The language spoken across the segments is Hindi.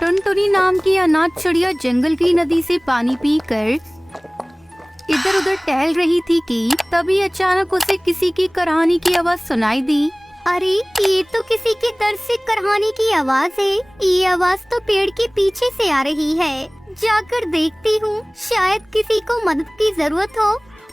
टुनटुनी नाम की अनाथ चिड़िया जंगल की नदी से पानी पीकर इधर उधर टहल रही थी कि तभी अचानक उसे किसी की कराहनी की आवाज सुनाई दी। अरे ये तो किसी के दर्द से कराहने की आवाज है। ये आवाज तो पेड़ के पीछे से आ रही है। जाकर देखती हूँ, शायद किसी को मदद की जरूरत हो।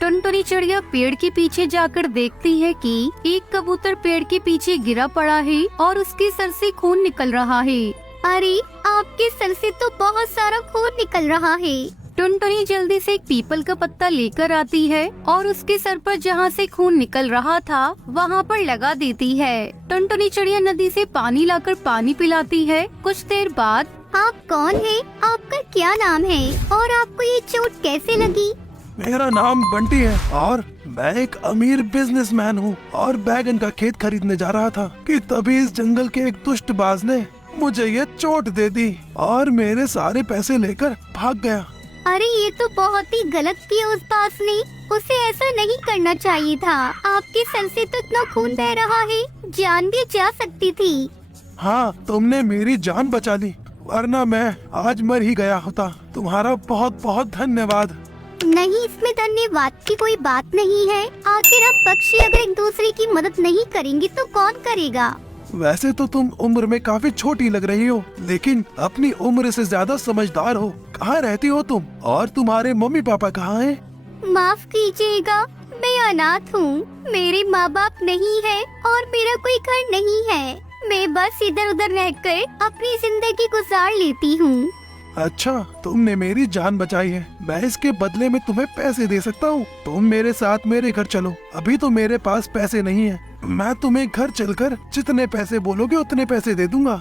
टुनटुनी चिड़िया पेड़ के पीछे जाकर देखती है कि एक कबूतर पेड़ के पीछे गिरा पड़ा है और उसके सर से खून निकल रहा है। अरे आपके सर से तो बहुत सारा खून निकल रहा है। टुनटुनी जल्दी से एक पीपल का पत्ता लेकर आती है और उसके सर पर जहाँ से खून निकल रहा था वहाँ पर लगा देती है। टुनटुनी चिड़िया नदी से पानी लाकर पानी पिलाती है। कुछ देर बाद, आप कौन है? आपका क्या नाम है और आपको ये चोट कैसे लगी? मेरा नाम बंटी है और मैं एक अमीर बिजनेसमैन हूँ और बैगन का खेत खरीदने जा रहा था कि तभी इस जंगल के एक दुष्टबाज ने मुझे ये चोट दे दी और मेरे सारे पैसे लेकर भाग गया। अरे ये तो बहुत ही गलत किया उस बाज ने। उसे ऐसा नहीं करना चाहिए था। आपके सर से तो इतना खून बह रहा है, जान भी जा सकती थी। हाँ, तुमने मेरी जान बचा ली, वरना मैं आज मर ही गया होता। तुम्हारा बहुत बहुत धन्यवाद। नहीं, इसमें धन्यवाद की कोई बात नहीं है। आखिर हम पक्षी अगर एक दूसरे की मदद नहीं करेंगे तो कौन करेगा? वैसे तो तुम उम्र में काफी छोटी लग रही हो, लेकिन अपनी उम्र से ज्यादा समझदार हो। कहाँ रहती हो तुम और तुम्हारे मम्मी पापा कहाँ हैं? माफ कीजिएगा, मैं अनाथ हूँ। मेरे माँ बाप नहीं है और मेरा कोई घर नहीं है। मैं बस इधर उधर रहकर अपनी जिंदगी गुजार लेती हूँ। अच्छा, तुमने मेरी जान बचाई है। मैं इसके बदले में तुम्हें पैसे दे सकता हूँ। तुम मेरे साथ मेरे घर चलो। अभी तो मेरे पास पैसे नहीं है। मैं तुम्हें घर चलकर जितने पैसे बोलोगे उतने पैसे दे दूंगा।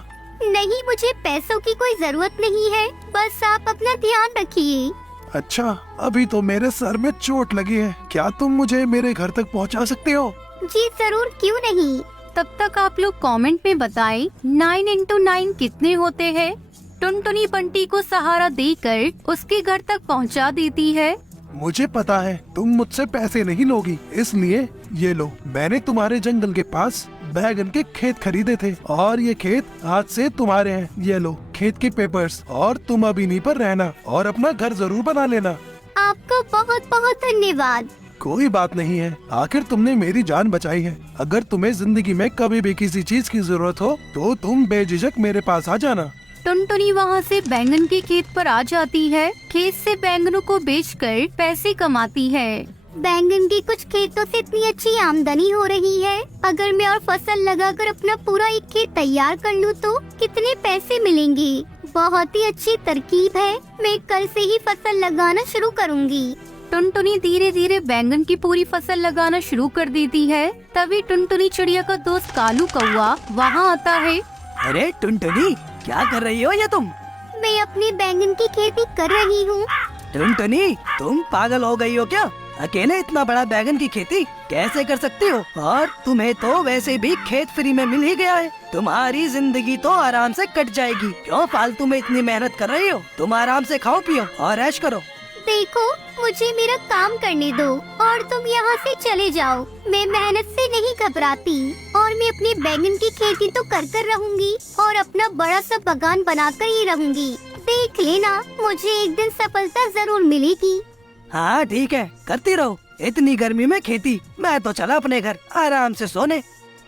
नहीं, मुझे पैसों की कोई जरूरत नहीं है। बस आप अपना ध्यान रखिए। अच्छा, अभी तो मेरे सर में चोट लगी है। क्या तुम मुझे मेरे घर तक पहुंचा सकते हो? जी जरूर, क्यों नहीं। तब तक आप लोग कमेंट में बताएं 9 into 9 कितने होते हैं। टुनटुनी बंटी को सहारा देकर उसके घर तक पहुंचा देती है। मुझे पता है तुम मुझसे पैसे नहीं लोगी, इसलिए ये लो। मैंने तुम्हारे जंगल के पास बैगन के खेत खरीदे थे और ये खेत आज से तुम्हारे हैं। ये लो खेत के पेपर्स और तुम अब इन्हीं पर रहना और अपना घर जरूर बना लेना। आपको बहुत बहुत धन्यवाद। कोई बात नहीं है, आखिर तुमने मेरी जान बचाई है। अगर तुम्हें जिंदगी में कभी भी किसी चीज की जरूरत हो तो तुम बेझिझक मेरे पास आ जाना। टुनटुनी वहाँ से बैंगन के खेत पर आ जाती है। खेत से बैंगनों को बेचकर पैसे कमाती है। बैंगन की कुछ खेतों से इतनी अच्छी आमदनी हो रही है। अगर मैं और फसल लगाकर अपना पूरा एक खेत तैयार कर लूँ तो कितने पैसे मिलेंगे। बहुत ही अच्छी तरकीब है। मैं कल से ही फसल लगाना शुरू करूँगी। टुनटुनी धीरे धीरे बैंगन की पूरी फसल लगाना शुरू कर देती है। तभी टुनटुनी चिड़िया का दोस्त कालू कौवा वहाँ आता है। अरे टुनटुनी, क्या कर रही हो ये तुम? मैं अपनी बैंगन की खेती कर रही हूँ। टुनटुनी, तुम पागल हो गई हो क्या? अकेले इतना बड़ा बैगन की खेती कैसे कर सकती हो? और तुम्हें तो वैसे भी खेत फ्री में मिल ही गया है। तुम्हारी जिंदगी तो आराम से कट जाएगी। क्यों फालतू में इतनी मेहनत कर रही हो? तुम आराम से खाओ पियो और ऐश करो। देखो, मुझे मेरा काम करने दो और तुम यहाँ से चले जाओ। मैं मेहनत से नहीं घबराती और मैं अपनी बैंगन की खेती तो कर कर रहूँगी और अपना बड़ा सा बगान बनाकर ही रहूँगी। देख लेना, मुझे एक दिन सफलता जरूर मिलेगी। हाँ ठीक है, करती रहो। इतनी गर्मी में खेती, मैं तो चला अपने घर आराम से सोने।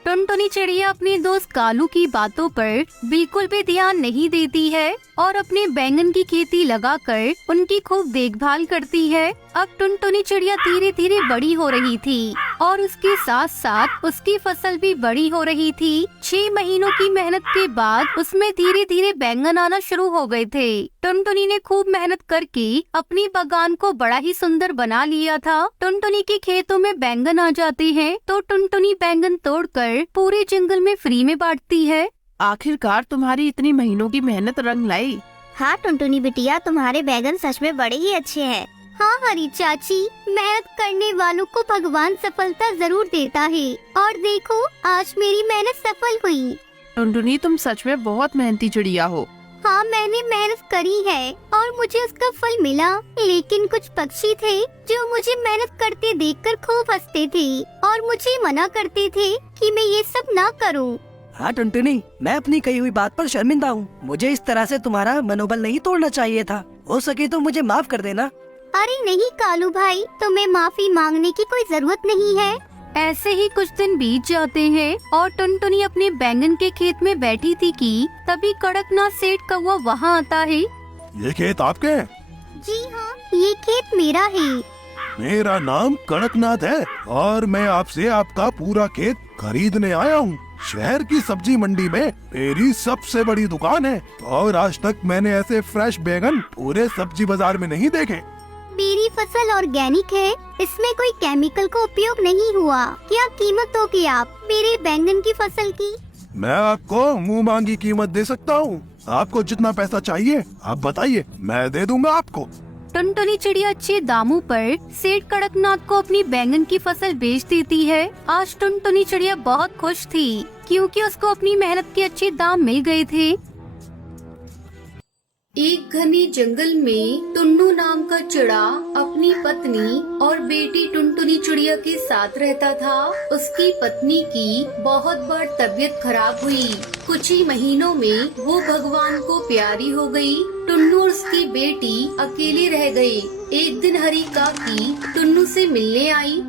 टुनटुनी चिड़िया अपने दोस्त कालू की बातों पर बिल्कुल भी ध्यान नहीं देती है और अपने बैंगन की खेती लगाकर उनकी खूब देखभाल करती है। अब टुनटुनी चिड़िया धीरे धीरे बड़ी हो रही थी और उसके साथ साथ उसकी फसल भी बड़ी हो रही थी। 6 महीनों की मेहनत के बाद उसमें धीरे धीरे बैंगन आना शुरू हो गए थे। टुनटुनी ने खूब मेहनत करके अपनी बागान को बड़ा ही सुंदर बना लिया था। टुनटुनी के खेतों में बैंगन आ जाते हैं तो टुनटुनी बैंगन तोड़कर पूरे जंगल में फ्री में बांटती है। आखिरकार तुम्हारी इतनी महीनों की मेहनत रंग लाई। हाँ टुनटुनी बिटिया, तुम्हारे बैगन सच में बड़े ही अच्छे हैं। हाँ हरी चाची, मेहनत करने वालों को भगवान सफलता जरूर देता है और देखो आज मेरी मेहनत सफल हुई। टुनटुनी, तुम सच में बहुत मेहनती चिड़िया हो। हाँ, मैंने मेहनत करी है और मुझे उसका फल मिला। लेकिन कुछ पक्षी थे जो मुझे मेहनत करते देखकर खूब हंसते थे और मुझे मना करते थे कि मैं ये सब ना करूं। हाँ टुनटुनी, मैं अपनी कही हुई बात पर शर्मिंदा हूँ। मुझे इस तरह से तुम्हारा मनोबल नहीं तोड़ना चाहिए था। हो सके तो मुझे माफ कर देना। अरे नहीं कालू भाई, तुम्हें माफी मांगने की कोई जरूरत नहीं है। ऐसे ही कुछ दिन बीत जाते हैं और टुनटुनी अपने बैंगन के खेत में बैठी थी कि तभी कड़कनाथ सेठ कौवा वहाँ आता है। ये खेत आपके हैं? जी हाँ, ये खेत मेरा है। मेरा नाम कड़कनाथ है और मैं आपसे आपका पूरा खेत खरीदने आया हूँ। शहर की सब्जी मंडी में मेरी सबसे बड़ी दुकान है और आज तक मैंने ऐसे फ्रेश बैंगन पूरे सब्जी बाजार में नहीं देखे। मेरी फसल ऑर्गेनिक है, इसमें कोई केमिकल का उपयोग नहीं हुआ। क्या कीमत दोगे आप मेरे बैंगन की फसल की? मैं आपको मुंह मांगी कीमत दे सकता हूँ। आपको जितना पैसा चाहिए आप बताइए, मैं दे दूंगा आपको। टुनटुनी चिड़िया अच्छे दामों पर सेठ कड़कनाथ को अपनी बैंगन की फसल बेच देती है। आज टुनटुनी चिड़िया बहुत खुश थी क्योंकि उसको अपनी मेहनत के अच्छे दाम मिल गए थे। एक घने जंगल में टुन्नू नाम का चिड़ा अपनी पत्नी और बेटी टुनटुनी चिड़िया के साथ रहता था। उसकी पत्नी की बहुत बार तबीयत खराब हुई। कुछ ही महीनों में वो भगवान को प्यारी हो गई। टुन्नू और उसकी बेटी अकेले रह गए। एक दिन हरी काकी टुन्नू से मिलने आई।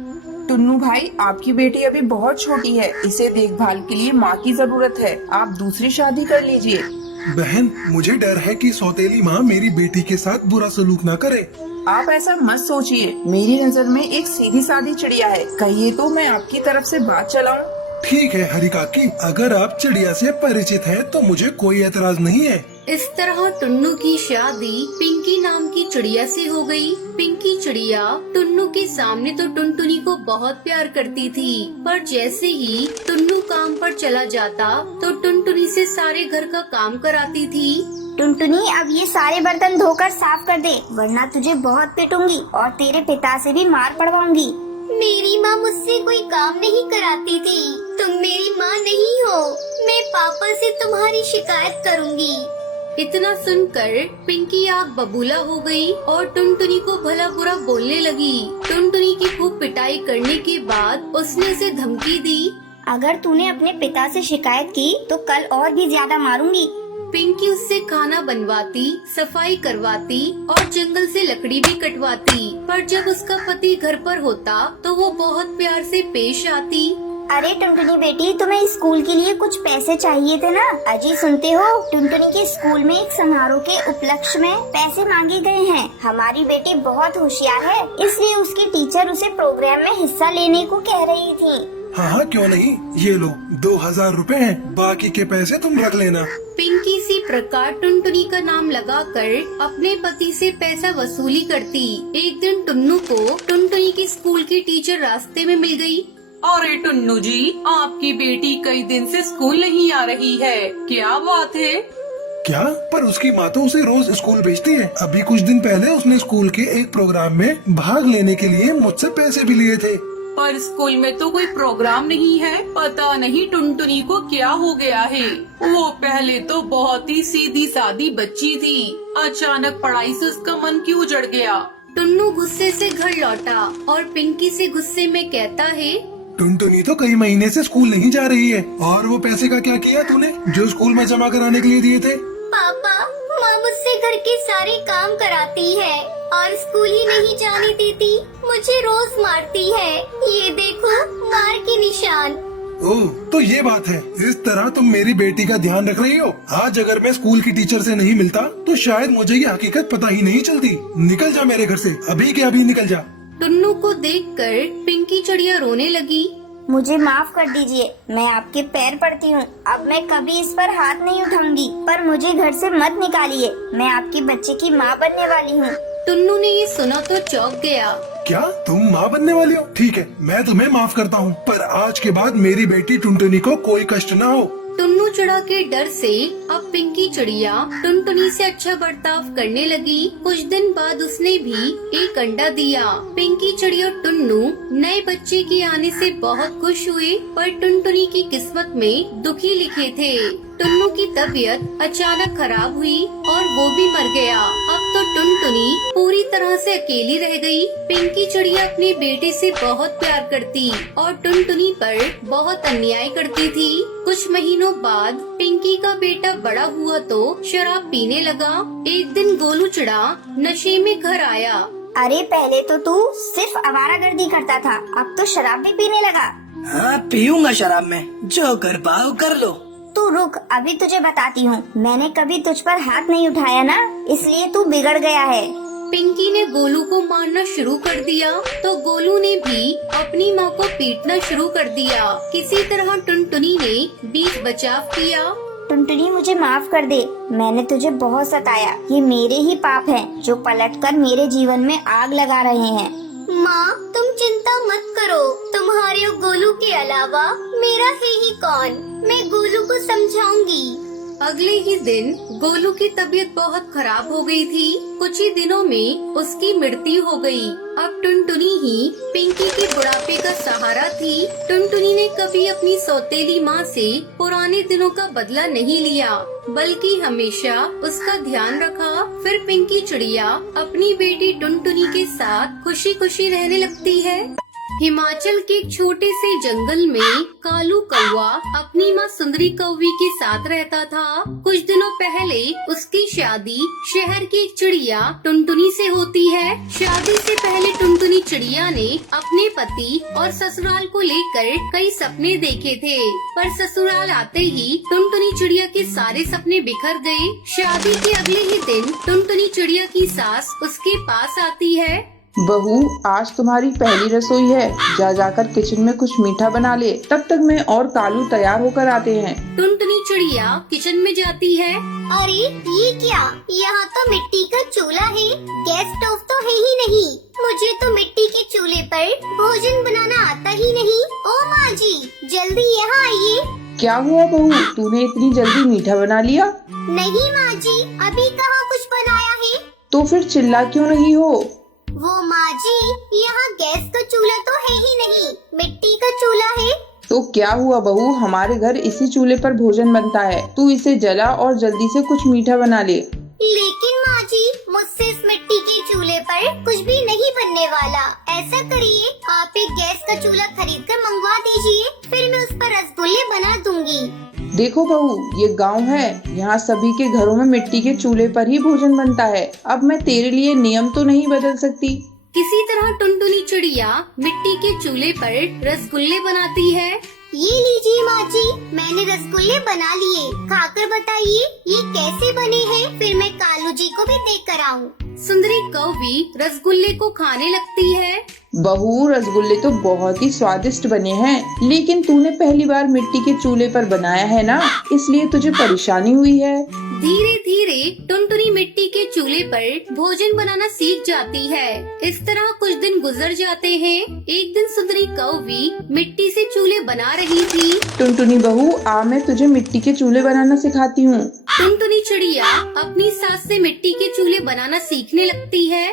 टुन्नू भाई, आपकी बेटी अभी बहुत छोटी है, इसे देखभाल के लिए माँ की जरूरत है। आप दूसरी शादी कर लीजिए। बहन, मुझे डर है कि सौतेली माँ मेरी बेटी के साथ बुरा सलूक न करे। आप ऐसा मत सोचिए, मेरी नजर में एक सीधी सादी चिड़िया है। कहिए तो मैं आपकी तरफ से बात चलाऊं। ठीक है हरी काकी, अगर आप चिड़िया से परिचित हैं तो मुझे कोई एतराज नहीं है। इस तरह टुन्नू की शादी पिंकी नाम की चिड़िया से हो गई। पिंकी चिड़िया टुन्नू के सामने तो टुनटुनी को बहुत प्यार करती थी, पर जैसे ही टुन्नू काम पर चला जाता तो टुनटुनी से सारे घर का काम कराती थी। टुनटुनी, अब ये सारे बर्तन धोकर साफ कर दे, वरना तुझे बहुत पिटूंगी और तेरे पिता से भी मार पड़वाऊंगी। मेरी माँ मुझसे कोई काम नहीं कराती थी। तुम मेरी माँ नहीं हो। मैं पापा से तुम्हारी शिकायत करूँगी। इतना सुनकर पिंकी आग बबूला हो गई और टुनटुनी को भला बुरा बोलने लगी। टुनटुनी की खूब पिटाई करने के बाद उसने उसे धमकी दी, अगर तूने अपने पिता से शिकायत की तो कल और भी ज्यादा मारूंगी। पिंकी उससे खाना बनवाती, सफाई करवाती और जंगल से लकड़ी भी कटवाती, पर जब उसका पति घर पर होता तो वो बहुत प्यार से पेश आती। अरे टुनटुनी बेटी, तुम्हें स्कूल के लिए कुछ पैसे चाहिए थे ना? अजी सुनते हो, टुनटुनी के स्कूल में एक समारोह के उपलक्ष्य में पैसे मांगे गए हैं। हमारी बेटी बहुत होशियार है, इसलिए उसकी टीचर उसे प्रोग्राम में हिस्सा लेने को कह रही थी। हाँ हाँ, क्यों नहीं, ये लो 2000 रुपए हैं, बाकी के पैसे तुम रख लेना। पिंकी इसी प्रकार टुनटुनी का नाम लगाकर अपने पति से पैसा वसूली करती। एक दिन टुन्नू को टुनटुनी की स्कूल की टीचर रास्ते में मिल गई। अरे टुन्नू जी, आपकी बेटी कई दिन से स्कूल नहीं आ रही है, क्या बात है? क्या? पर उसकी माँ तो उसे रोज स्कूल भेजती है। अभी कुछ दिन पहले उसने स्कूल के एक प्रोग्राम में भाग लेने के लिए मुझसे पैसे भी लिए थे। पर स्कूल में तो कोई प्रोग्राम नहीं है। पता नहीं टुनटुनी को क्या हो गया है। वो पहले तो बहुत ही सीधी सादी बच्ची थी, अचानक पढ़ाई से उसका मन क्यों उजड़ गया? टुन्नू गुस्से से घर लौटा और पिंकी से गुस्से में कहता है, टुनटुनी तो कई महीने से स्कूल नहीं जा रही है। और वो पैसे का क्या किया तूने जो स्कूल में जमा कराने के लिए दिए थे? पापा, माँ मुझसे घर के सारे काम कराती है और स्कूल ही नहीं जाने देती। मुझे रोज मारती है, ये देखो मार के निशान। ओह, तो ये बात है। इस तरह तुम मेरी बेटी का ध्यान रख रही हो। आज अगर मैं स्कूल की टीचर से नहीं मिलता तो शायद मुझे ये हकीकत पता ही नहीं चलती। निकल जा मेरे घर से, अभी के अभी निकल जा। टुन्नू को देखकर पिंकी चिड़िया रोने लगी। मुझे माफ कर दीजिए, मैं आपके पैर पड़ती हूँ। अब मैं कभी इस पर हाथ नहीं उठाऊंगी, पर मुझे घर से मत निकालिए। मैं आपके बच्चे की माँ बनने वाली हूँ। टुन्नू ने ये सुना तो चौंक गया। क्या तुम माँ बनने वाली हो? ठीक है, मैं तुम्हें माफ करता हूँ, पर आज के बाद मेरी बेटी टुनटुनी को कोई कष्ट न हो। टुन्नू चिड़ा के डर से अब पिंकी चिड़िया टुनटुनी से अच्छा बर्ताव करने लगी। कुछ दिन बाद उसने भी एक अंडा दिया। पिंकी चिड़िया और टुन्नू नए बच्चे के आने से बहुत खुश हुए, पर टुनटुनी की किस्मत में दुखी लिखे थे। टुन्नू की तबीयत अचानक खराब हुई और वो भी मर गया। अब तो टुनटुनी पूरी तरह से अकेली रह गई। पिंकी चिड़िया अपने बेटे से बहुत प्यार करती और टुनटुनी पर बहुत अन्याय करती थी। कुछ महीनों बाद पिंकी का बेटा बड़ा हुआ तो शराब पीने लगा। एक दिन गोलू चिड़ा नशे में घर आया। अरे पहले तो तू सिर्फ आवारागर्दी करता था, अब तो शराब भी पीने लगा। हाँ पीऊंगा शराब में, जो कर पाओ कर लो। तू रुक, अभी तुझे बताती हूँ। मैंने कभी तुझ पर हाथ नहीं उठाया ना, इसलिए तू बिगड़ गया है। पिंकी ने गोलू को मारना शुरू कर दिया तो गोलू ने भी अपनी माँ को पीटना शुरू कर दिया। किसी तरह टुनटुनी ने बीच बचाव किया। टुनटुनी मुझे माफ कर दे, मैंने तुझे बहुत सताया। ये मेरे ही पाप हैं जो पलटकर मेरे जीवन में आग लगा रहे हैं। माँ तुम चिंता मत करो, तुम्हारे और गोलू के अलावा मेरा है ही कौन। मैं गोलू को समझाऊंगी। अगले ही दिन गोलू की तबीयत बहुत खराब हो गई थी। कुछ ही दिनों में उसकी मृत्यु हो गई। अब टुनटुनी ही पिंकी के बुढ़ापे का सहारा थी। टुनटुनी ने कभी अपनी सौतेली माँ से पुराने दिनों का बदला नहीं लिया, बल्कि हमेशा उसका ध्यान रखा। फिर पिंकी चिड़िया अपनी बेटी टुनटुनी के साथ खुशी खुशी रहने लगती है। हिमाचल के एक छोटे से जंगल में कालू कौवा अपनी माँ सुंदरी कौवी के साथ रहता था। कुछ दिनों पहले उसकी शादी शहर की एक चिड़िया टुनटुनी से होती है। शादी से पहले टुनटुनी चिड़िया ने अपने पति और ससुराल को लेकर कई सपने देखे थे, पर ससुराल आते ही टुनटुनी चिड़िया के सारे सपने बिखर गए। शादी के अगले ही दिन टुनटुनी चिड़िया की सास उसके पास आती है। बहू, आज तुम्हारी पहली रसोई है, जा जाकर किचन में कुछ मीठा बना ले, तब तक मैं और कालू तैयार होकर आते हैं। टुनटुनी चिड़िया किचन में जाती है। अरे ये क्या, यहाँ तो मिट्टी का चूल्हा है, गैस स्टोव तो है ही नहीं। मुझे तो मिट्टी के चूल्हे पर भोजन बनाना आता ही नहीं। ओ माँ जी, जल्दी यहाँ आइए। क्या हुआ बहू, तूने इतनी जल्दी मीठा बना लिया? नहीं माँ जी, अभी कहाँ कुछ बनाया है। तो फिर चिल्ला क्यों रही हो? वो माँ जी, यहाँ गैस का चूल्हा तो है ही नहीं, मिट्टी का चूल्हा है। तो क्या हुआ बहू, हमारे घर इसी चूल्हे पर भोजन बनता है, तू इसे जला और जल्दी से कुछ मीठा बना ले। लेकिन माँ जी, मुझसे इस मिट्टी के चूल्हे पर कुछ भी नहीं बनने वाला। ऐसा करिए, आप एक गैस का चूल्हा खरीद कर मंगवा दीजिए, फिर मैं उस पर रसगुल्ले बना दूंगी। देखो बहू, ये गांव है, यहाँ सभी के घरों में मिट्टी के चूल्हे पर ही भोजन बनता है। अब मैं तेरे लिए नियम तो नहीं बदल सकती। किसी तरह टुनटुनी चिड़िया मिट्टी के चूल्हे पर रसगुल्ले बनाती है। ये लीजिए माँ जी, मैंने रसगुल्ले बना लिए, खाकर बताइए ये कैसे बने हैं, फिर मैं कालू जी को भी देख कर आऊँ। सुंदरी कौवी रसगुल्ले को खाने लगती है। बहू, रसगुल्ले तो बहुत ही स्वादिष्ट बने हैं, लेकिन तूने पहली बार मिट्टी के चूल्हे पर बनाया है ना, इसलिए तुझे परेशानी हुई है। धीरे धीरे टुनटुनी मिट्टी के चूल्हे पर भोजन बनाना सीख जाती है। इस तरह कुछ दिन गुजर जाते हैं। एक दिन सुंदरी कौवी मिट्टी से चूल्हे बना रही थी। टुनटुनी बहू, आ मैं तुझे मिट्टी के चूल्हे बनाना सिखाती हूँ। टुनटुनी चिड़िया अपनी सास से मिट्टी के चूल्हे बनाना सीखने लगती है।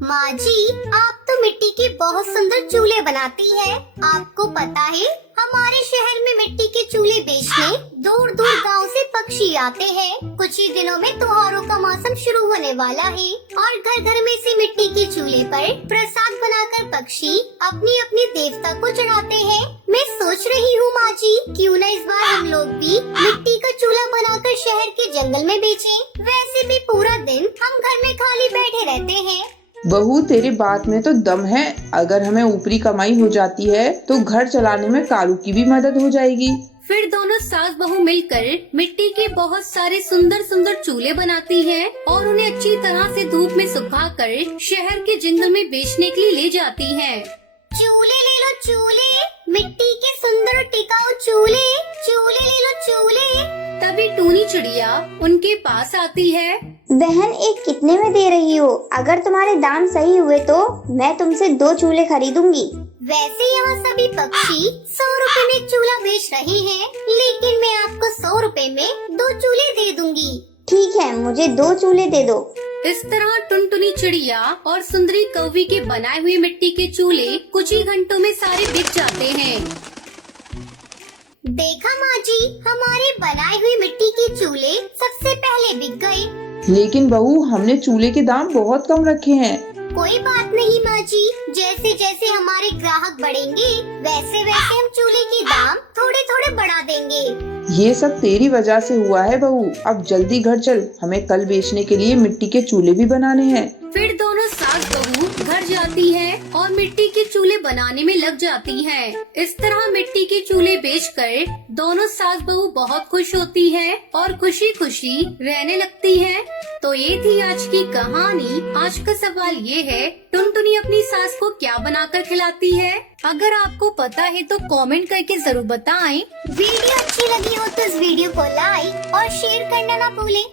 माँ जी, आप तो मिट्टी के बहुत सुंदर चूल्हे बनाती है। आपको पता है, हमारे शहर में मिट्टी के चूल्हे बेचने दूर दूर गांव से पक्षी आते हैं। कुछ ही दिनों में त्योहारों का मौसम शुरू होने वाला है और घर घर में से मिट्टी के चूल्हे पर प्रसाद बनाकर पक्षी अपनी अपनी देवता को चढ़ाते हैं। मैं सोच रही हूँ माँ जी, क्यों न इस बार हम लोग भी मिट्टी का चूल्हा बनाकर शहर के जंगल में बेचें। वैसे भी पूरा दिन हम घर में खाली बैठे रहते हैं। बहू, तेरी बात में तो दम है। अगर हमें ऊपरी कमाई हो जाती है तो घर चलाने में कालू की भी मदद हो जाएगी। फिर दोनों सास बहू मिलकर मिट्टी के बहुत सारे सुंदर सुंदर चूल्हे बनाती हैं और उन्हें अच्छी तरह से धूप में सुखाकर शहर के जंगल में बेचने के लिए ले जाती हैं। चूल्हे ले लो चूल्हे, मिट्टी के सुंदर टिकाऊ चूल्हे, चूल्हे ले लो चूल्हे। तभी टूनी चिड़िया उनके पास आती है। बहन, एक कितने में दे रही हो? अगर तुम्हारे दाम सही हुए तो मैं तुमसे 2 चूल्हे खरीदूंगी। वैसे यहाँ सभी पक्षी 100 रुपए में चूल्हा बेच रहे हैं, लेकिन मैं आपको 100 रुपए में 2 चूल्हे दे दूंगी। ठीक है, मुझे 2 चूल्हे दे दो। इस तरह टुनटुनी चिड़िया और सुंदरी कौवी के बनाए हुए मिट्टी के चूल्हे कुछ ही घंटों में सारे बिक जाते हैं। देखा माँ जी, हमारे बनाए हुए मिट्टी के चूल्हे सबसे पहले बिक गए। लेकिन बहू हमने चूल्हे के दाम बहुत कम रखे हैं। कोई बात नहीं माँ जी, जैसे जैसे हमारे ग्राहक बढ़ेंगे वैसे वैसे हम चूल्हे के दाम थोड़े थोड़े बढ़ा देंगे। ये सब तेरी वजह से हुआ है बहू। अब जल्दी घर चल, हमें कल बेचने के लिए मिट्टी के चूल्हे भी बनाने हैं। फिर दोनों सास बहू घर जाती है और मिट्टी के चूल्हे बनाने में लग जाती हैं। इस तरह मिट्टी के चूल्हे बेचकर दोनों सास बहू बहुत खुश होती हैं और खुशी खुशी रहने लगती हैं। तो ये थी आज की कहानी। आज का सवाल ये है, टुनटुनी अपनी सास को क्या बनाकर खिलाती है? अगर आपको पता है तो कमेंट करके जरूर बताएं। वीडियो अच्छी लगी हो तो इस वीडियो को लाइक और शेयर करना ना भूलें।